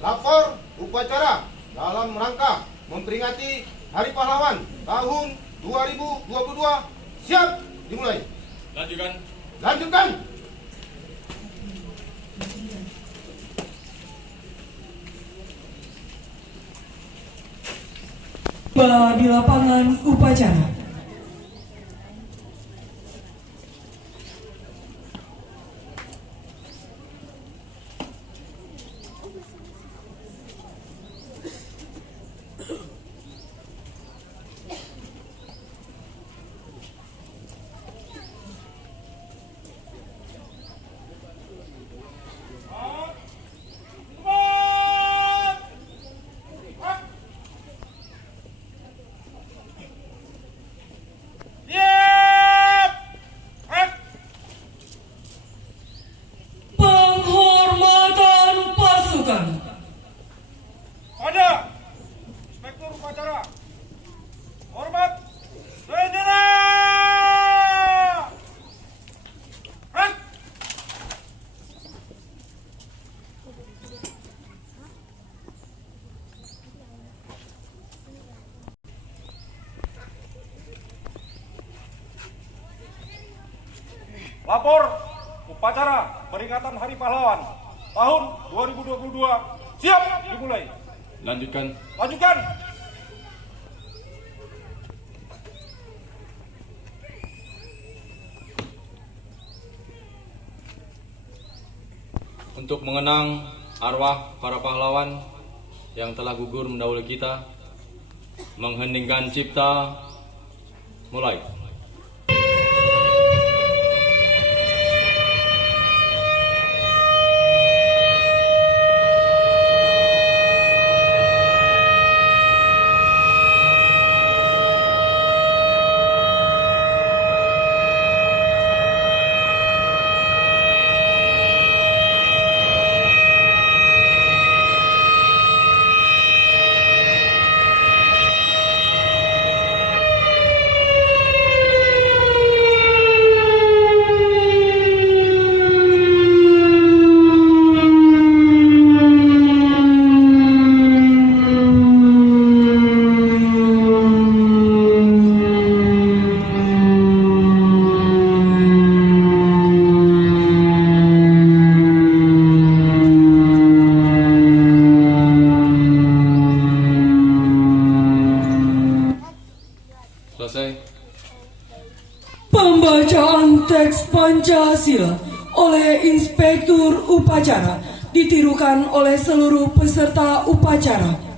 Lapor upacara dalam rangka memperingati Hari Pahlawan tahun 2022 siap dimulai. Lanjutkan. Lanjutkan. Di lapangan upacara. Pada Inspektur Upacara, hormat bendera. Lapor upacara peringatan Hari Pahlawan tahun 2022 siap dimulai. Lanjutkan. Lanjutkan. Untuk mengenang arwah para pahlawan yang telah gugur mendahului kita, mengheningkan cipta, mulai. Selesai. Pembacaan teks Pancasila oleh Inspektur Upacara ditirukan oleh seluruh peserta upacara.